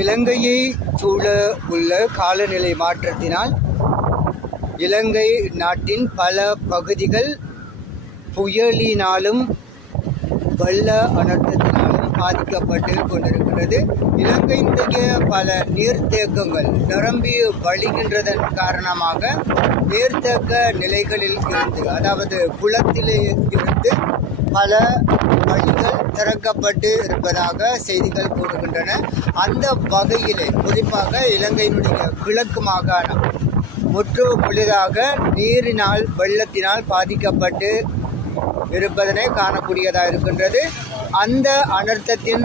இலங்கையை சூழ உள்ள காலநிலை மாற்றத்தினால் இலங்கை நாட்டின் பல பகுதிகள் புயலினாலும் வெள்ள அனர்த்தத்தினாலும் பாதிக்கப்பட்டு கொண்டிருக்கிறது. இலங்கையினுடைய பல நீர்த்தேக்கங்கள் நிரம்பி வழிகின்றதன் காரணமாக நீர்த்தேக்க நிலைகளில் இருந்து, அதாவது குளத்திலே இருந்து பல வழிகள் திறக்கப்பட்டு இருப்பதாக செய்திகள் கூறுகின்றன. அந்த வகையிலே குறிப்பாக இலங்கையினுடைய கிழக்கு மாகாணம் முற்று முழுதாக நீரினால் வெள்ளத்தினால் பாதிக்கப்பட்டு இருப்பதனை காணக்கூடியதாக இருக்கின்றது. அந்த அனர்த்தத்தின்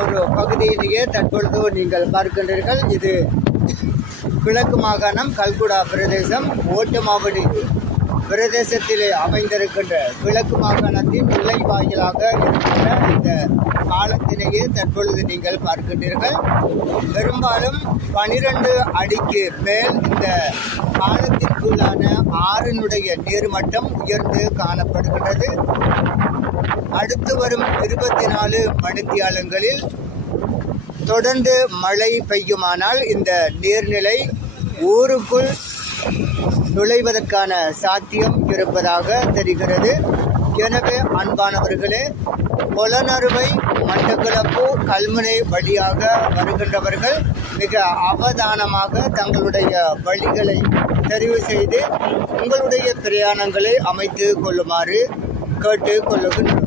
ஒரு பகுதியிலேயே தற்பொழுது நீங்கள் பார்க்கின்றீர்கள். இது கிழக்கு மாகாணம் கல்குடா பிரதேசம் ஓட்டமாவடி பிரதேசத்திலே அமைந்திருக்கின்ற கிழக்கு மாகாணத்தின் நுழைவாயிலாக இருக்கின்ற இந்த பாலத்திலேயே தற்பொழுது நீங்கள் பார்க்கின்றீர்கள். பெரும்பாலும் 12 அடிக்கு மேல் இந்த பாலத்திற்குள்ளான ஆறினுடைய நீர்மட்டம் உயர்ந்து காணப்படுகின்றது. அடுத்து வரும் 24 மணித்தியாலங்களில் தொடர்ந்து மழை பெய்யுமானால் இந்த நீர்நிலை ஊருக்குள் நுழைவதற்கான சாத்தியம் இருப்பதாக தெரிகிறது. எனவே அன்பானவர்களே, பொலனறுவை, மட்டக்களப்பு, கல்முனை வழியாக வருகின்றவர்கள் மிக அவதானமாக தங்களுடைய வழிகளை தெரிவு செய்து உங்களுடைய பிரயாணங்களை அமைத்து கொள்ளுமாறு கேட்டுக்கொள்ளுகின்றோம்.